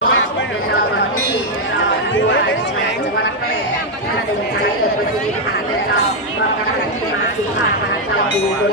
เ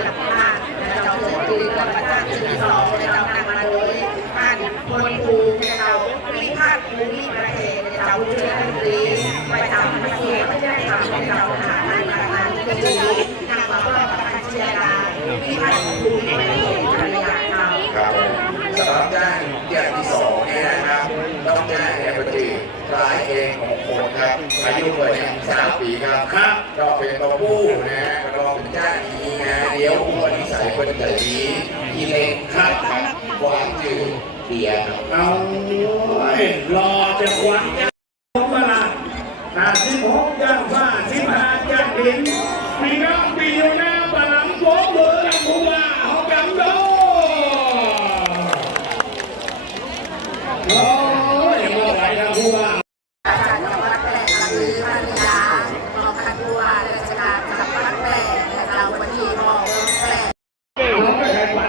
ร ปีครับครับก็เป็นตัวผู้นะฮะก็เป็นจ้างดีนะเดี๋ยวอุปนิสัยคนจะดีทีเล็กครับวางจืดเบียร์ครับเอาไว้รอจะควันจะ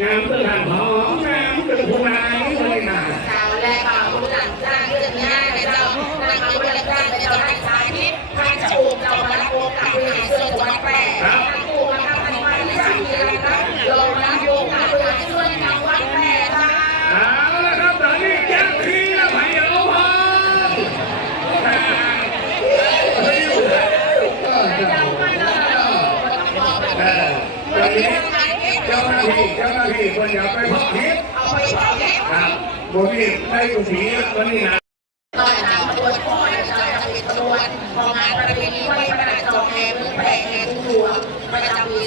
งามเพื่อทานผองามเป็นผู้นายเลยนะชาวและบ่าวผู้ต่างจ้างเรื่องง่ายและเจ้านั่งเอาเรื่องจ้างและเจ้าให้สายทิศทางจะโอมเจ้ามาละโอมกับผู้หญิงเสื้อจังหวัดแพร่ทางผู้มาทำปฏิบัติในสิ่งที่เราทำลงนะโยมกับผู้หญิงช่วยจังหวัดแพร่จ้าเอาละครับตอนนี้แจ้งทีล้วพายเอาพอเออตอนนี้เจ้าหน้า ที่เจ้าหน้าที่คนอยากไปพบทิพย์เอาไปเผาเทปครับบนนี้ได้กุฏิวันนี้นะตอนเจ้าตรวจพ่อจ้าจะเป็นตรวจของงานประเพณีไหว้พระราชจอมแห่เมืองแพร่แห่ทุ่งหลวงประจำปี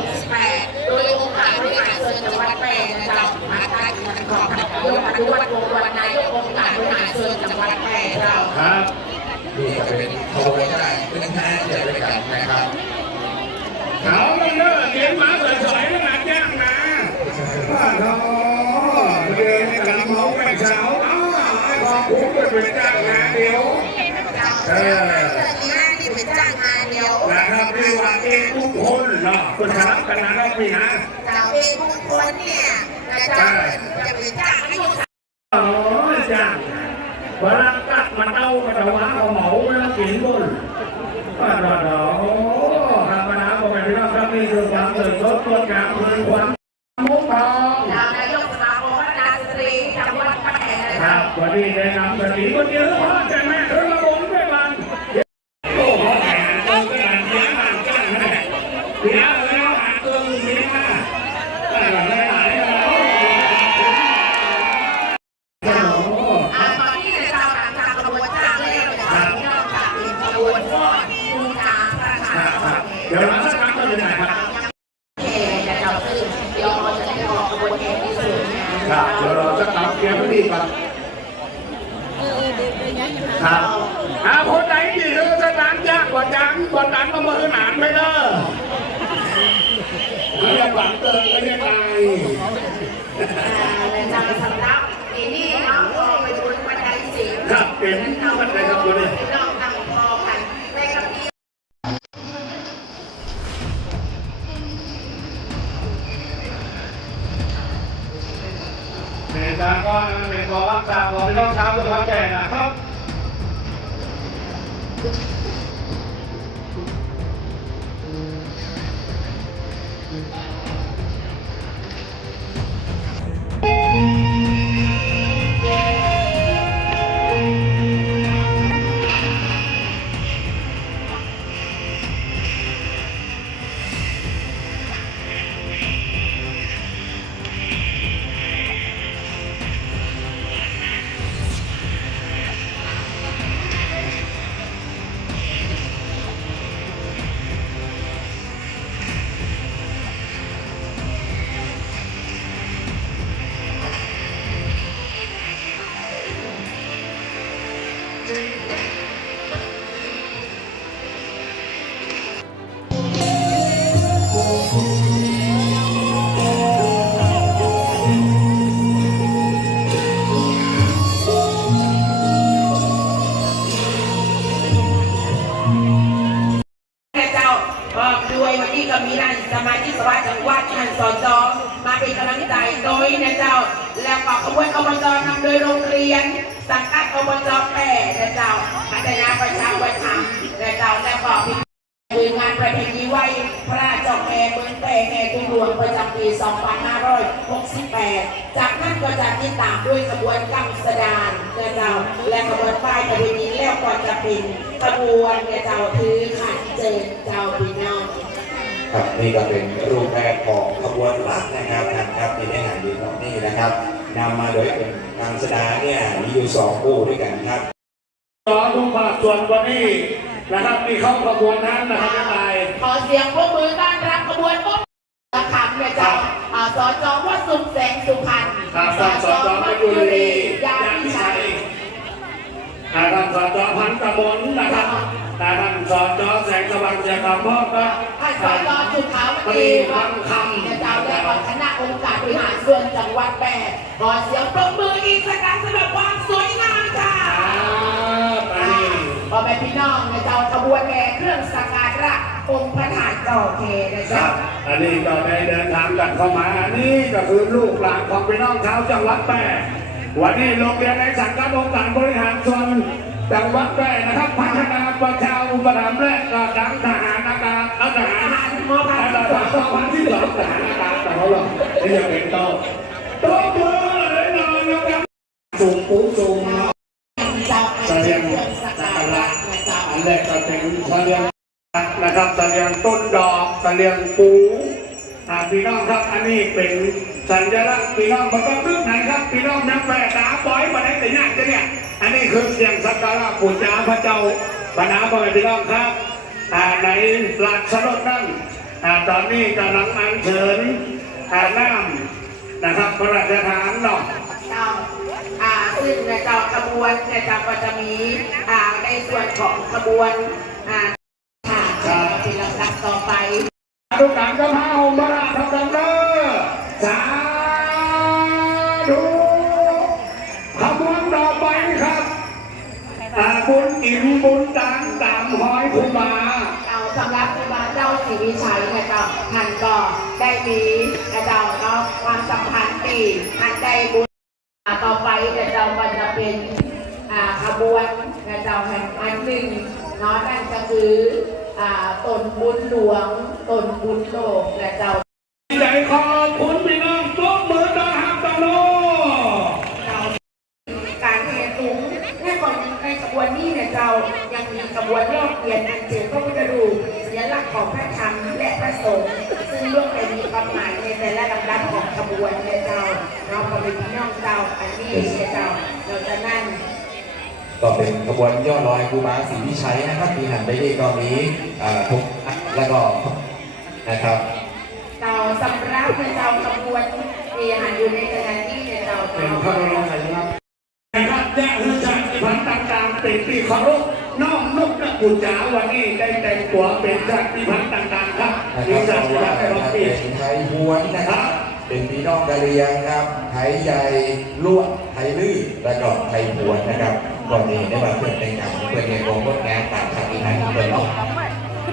2568 โดยองค์การบริหารส่วนจังหวัดแพร่และเจ้ามาทายของยกอนุวัฒน์วงศ์วันนายกองค์การบริหารส่วนจังหวัดแพร่เจ้าครับนี่ก็เป็นโทรได้เป็นแท้เดียวกันนะครับเขาต้องเลิกเลี้ยงหมาสวยๆแล้วหนักย่างนะป้า ทอเดินกับเมาไปเช้าอ้าวไอ้ของผมก็เป็นจ้างงานเดียวเออนี่เป็นจ้างงานเดียวนะครับเรียกว่าเองทุกคนเนาะคนสลับกันนะครับพี่นะเจ้าเองทุกคนเนี่ยจะจ้างจะเป็นจ้างให้ยุโอ้ยจ้างเวลาตัดมันเอากระวาเอาเหมาเวลากินบนป้าดอดอโอ้ธรรมดาบอกไปพี่น้องครับนี่คือความตื่นรถตัวงามคือความมุกทอง ดาวนายกสมาคมพัฒนาสตรีจังหวัดแพร่ ครับวันนี้ได้นำสติวันเดียวพ่อแต่แม่เธอระบงด้วยมันโอ้โหแข่งกันกันเลี้ยงกันจังแม่เลี้ยงแล้วหาตัวเลี้ยงมาแต่แบบไม่หายแล้ว อาตอนนี้เจ้าหลังจากกระบวนจ้างแล้วเนี่ยที่นอกจากเป็นกระบวนฟ้อนบูชาพระชา เดี๋ยวหลังสักครั้งก็จะไหนครับ เจะเจ้าซึ่งเดี๋ยวเราจะได้ออกกระบวนการที่สุด ครับเดี๋ยวเราจะตามเกียร์พอดี ครับครับอาคนไหนดีเออสนานยากกว่าจังกว่าดังก็มือหนานไปเด้อเรียกหวังเติมก็ยังไงและเจ้าสำนักอีนี่น้องก็ไปบุญปัจจัยศีครับเป็นวันไหนครับวันนี้น้องนั่ เมตตาก็เมตตารักษาเราไม่ต้องทำด้วยความแก่นะครับ ด้วยวันนี้ก็มีท่านสมาชิกสภาจังหวัดท่านสอนจอมาเป็นกำลังใจโดยนะเจ้า แล้วก็ขบวนอบจนำโดยโรงเรียน สังกัดอบจแปรนะเจ้าพัฒนาประชาวัฒนธรรมนะเจ้าแล้วก็พิคืองานประเพณีไหว้พระราแห่เมืองแปรแห่ตุหลวงประจำปี 2568 จากนั้นก็จะติดตามด้วยขบวนกังสดานเจ้าเจ้าและขบวนป้ายประเพณี แล้วก็จะเป็นขบวนเจ้าถือขันเจิญเจ้าพี่น้องครับนี่ก็เป็นรูปแบบของขบวนหลักนะครับท่านครับที่ได้หายืนตรงนี้นะครับนำมาโดยเป็นกางสดาเนี่ยมีอยู่สองคู่ด้วยกันครับตอนทุกภาคส่วนวันนี้นะครับมีเข้าขบวนนั้นนะครับยังไงขอเสียงปรบมือต้อนรับขบวนปุ๊บระฆังเนี่ยเจ้าอ่าสจวัดสุขแสงสุพรรณครับท่านสจมยุรียายาพิพิชัชัยยท่านสจพั นตะบนนะครับแต่ท่านสอนจอแสงสว่างจากรพ่อก็ท่านสจสุขาวดีวังคำเนี่ยเจ้าและก็คณะองค์การบริหารส่วนจังหวัดแปรขอเสียงปรบมืออีกสักครั้งสำหรับความสวยงามค่ะพ่อแม่พี่น้องเนี่ยเจ้าขบวนแห่เครื่องสักการะองค์พระธาตุจอเคนะครับอันนี้ก็ได้เดินทางกันเข้ามาอันนี้ก็คือลูกหลานของพี่น้องชาวจังหวัดแพร่วันนี้โรงเรียนในสังกัดองค์การบริหารส่วน จังหวัดแพร่นะครับพัฒนาประชาอุปถัมภ์และก็ดังทหารอากาศทหารทหารมอพันแล้วที่สองพันที่สองทหารอากาศต่เขาหรอกนี่ยังเป็นโตโตมือเลยนอนนะครับสูงปูสูงเนาะเจ้าเสลียงสักการะอันแรกก็เป็นเสลียงนะครับเสลียงต้นดอกเสลียงปูพี่น้องครับอันนี้เป็น สัญลักษณ์พี่น้องมันก็นึกไหนครับพี่น้องนักแปลตาปล่อยมาได้แต่ยากจะเนี่ยอันนี้คือเสียงสักการะปูจาพระเจ้าปนาพ่อแม่พี่น้องครับอ่าในหลักสลดนั่นอ่าตอนนี้กำลังอัญเชิญอ่าน้ำนะครับพระราชทานเนาะเจ้าอ่าซึ่งในเจ้าขบวนในเจ้าก็จะมีอ่าในส่วนของขบวนอ่าค่ะเป็นลำดับต่อไปทุกการก็พาองค์ หอยคุณมาเราสำรับในบ้าเจ้าศรีวิชัยนี่ยเจ้าท่านก็ได้มีกระเจ้าเนาะความสัมพันธ์ที่ท่านได้บุญต่อไปนี่ยเจ้าก็จะเป็นอ่าขบวนนี่ยเจ้าแห่งอันหนึ่งเนาะนั่นก็คืออ่าตนบุญหลวงตนบุญโลกเนี่ยเจ้าใจขอบคุณพี่น้องทุกมือต้อนรับตลอด การเทตุ้งและก่อนใน ขบวนนี้เนี่ยเจ้ายังมีขบวนรอบเปลี่ยนอันเจิญพระพุทธรูปสัญลักษณ์ของพระธรรมและพระสงฆ์ซึ่งล้วนแต่มีความหมายในแต่ละลำดับของขบวนเนี่ยเจ้าเราก็เป็นพี่น้องเจ้าอันนี้เนี่ยเจ้าเราจะนั่นก็เป็นขบวนย่อลอยครูบาศรีวิชัยนะครับที่หันไปนี่ก็มีอ่าทุกแล้วก็นะครับเจ้าสำรับเนี่ยเจ้าขบวนเอหันอยู่ในขณะนี้เนี่ยเจ้าเป็นเจ้าพระบรมสัญลักษณ์ เป็นที่เคารพน้อมนบและกุจาวันนี้ได้แต่งตัวเป็นชาติพันธุ์ต่างๆครับนะมีครับชาเพติราะพัว่านธุ์เป็แต่ละปีนไทยหวนนะครับเป็นพี่น้องกะเหรียงครับไทยใหญ่ลวดไทยลื่นแล้วก็ไทยหวนนะครับก่อนนี้ได้มาเพื่อนในงานเพื่อนในวงรถงานต่างชาติไทยเพื่อนเนาะ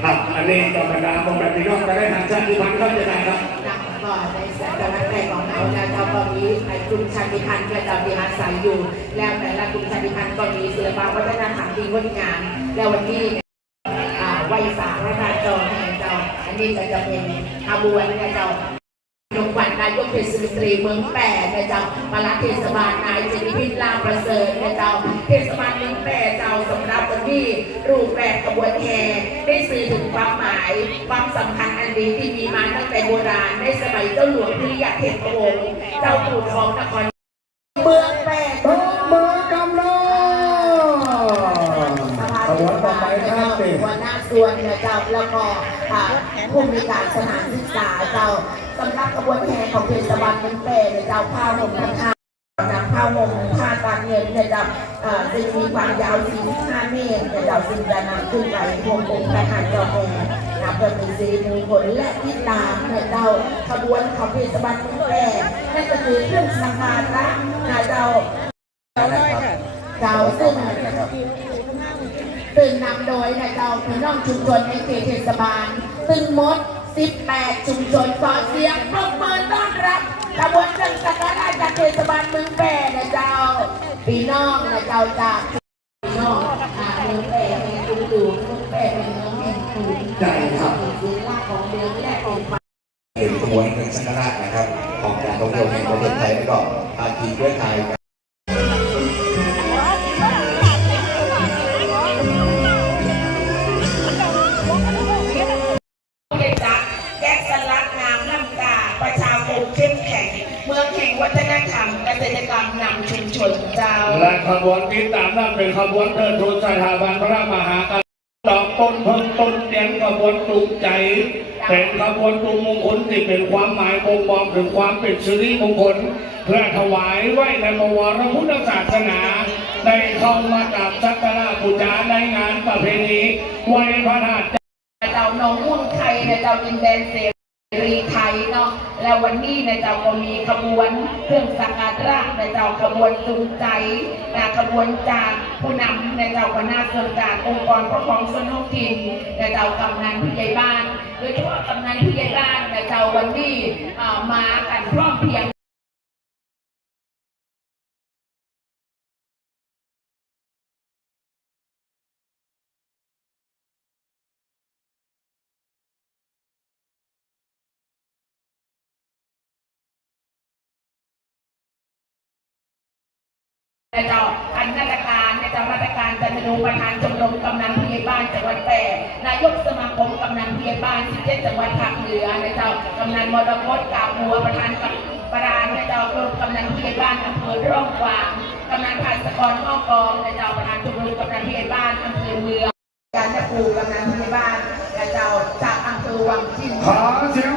ครับอันนี้ก็บรรดาผมแบบพี่น้องก็ได้ทางชาติพันธุ์เข้าใจไหมครับนั กก็ในสัตว์วัฏในของเราเนี่ยเจ้าก็มีในกลุ่มชาติพันธุ์เนี่ยเจ้าที่อาศัยอยู่ แล้วแต่ละกลุ่มชาติพันธุ์ก็มีศิลปวัฒนธรรมที่งดงามและวันนี้วัยสาวสาพระราชจอแห่งเจ้าอันนี้ก็จะเป็นขบวนเนี่ยเจ้า ยงขวัญนายกเทศมนตรีเมืองแปดเนี่ยเจ้าปลัดเทศบาลนายเจนิพิษลาประเสริฐเนี่ยเจ้าเทศบาลเมืองแปดเจ้าสำหรับวันนี้รูปแบบขบวนแห่ได้สื่อถึงความหมาย ความสำคัญอันดีที่มีมาตั้งแต่โบราณในสมัยเจ้าหลวงพิริยาเทพวงศ์เจ้าปู่ทองนครเมืองแปดตบมือกำลังขบวนต่อไปครับเป็นหัวหน้าส่วนเนี่ยเจ้าแล้วก็อ่า ผู้มีการสถานศึกษาเจ้าสำหรับกระบวนแห่ของเทศบาลเมืองแปรเนี่ยเจ้าผ้าห่มผ้านำผ้าห่มผ้ากาเงินเนี่ยจะเอ่อซึ่งมีความยาว 45 เมตรเนี่ยจะซึ่งจะนำขึ้นไปพวงองค์พระหัตถ์เจ้าแม่นะเพื่อเป็นสิริมงคลและที่ตามเนี่ยเจ้าขบวนของเทศบาลเมืองแปรนั่นก็คือเครื่องสังฆาระนะเจ้าเจ้าซึ่งซึ่งนำโดยนะเจ้าพี่น้องชุมชนในเขตเทศบาล ซึ่งมด 18 ชุมชนขอเสียงปรบมือต้อนรับขบวนเครื่องสักการะจากเทศบาลเมืองแพร่นะเจ้าพี่น้องนะเจ้าจากพี่น้องอ่าเมืองแพร่เป็นดูดูเมืองแพร่เป็นเมืองแห่งสูงใช่ครับศิลปของเมืองและของฟ้าเป็นขบวนเครื่องสักการะนะครับ ของการท่องเที่ยวแห่งประเทศไทยและก็ภาคีเครือข่าย ขบวนที่ตามนั้นเป็นขบวนเทิดทูนสถาบันพระมหากษัตริย์ดอกต้นเพิ่มต้นเตียงขบวนปลูกใจ เป็นขบวนตูมงคลที่เป็นความหมายบ่งบอกถึงความเป็นสิริมงคลเพื่อถวายไหว้ในบวรพุทธศาสนาได้เข้ามากราบสักการะบูชาในงานประเพณีไหว้พระธาตุเจ้าหนองม่วงไทยนเจ้าดินแดนเส รีไทยเนาะแล้ววันนี้ในเจ้าก็มีขบวนเครื่องสักการะนเจ้าขบวนจูงใจนะขบวนจากผู้นำในเจ้าคณะส่วนกลางองค์กรปกครองส่วนท้องถิ่นในเจ้ากำนันผู้ใหญ่บ้านโดยเฉพาะกำนันผู้ใหญ่บ้านในเจ้าวันนี้อ่ามากันพร้อมเพียง นายเจ้าพันนาฏการนจ้ามาตรการจันทนูประธานชมรมกำนันผู้ใหญ่บ้านจังหวัดแปรนายกสมาคมกำนันผู้ใหญ่บ้าน17จังหวัดภาคเหนือนายเจ้ากำนันมรกตกาบบัวประธานกับประธานนายเจ้ากรมกำนันผู้ใหญ่บ้านอำเภอร่องกวางกำนันภาสกรข้อกองนายเจ้าประธานชมรมกำนันผู้ใหญ่บ้านอำเภอเมืองการจะปูกำนันผู้ใหญ่บ้านนายเจ้าจากอำเภอวังจิ้นขอเสียง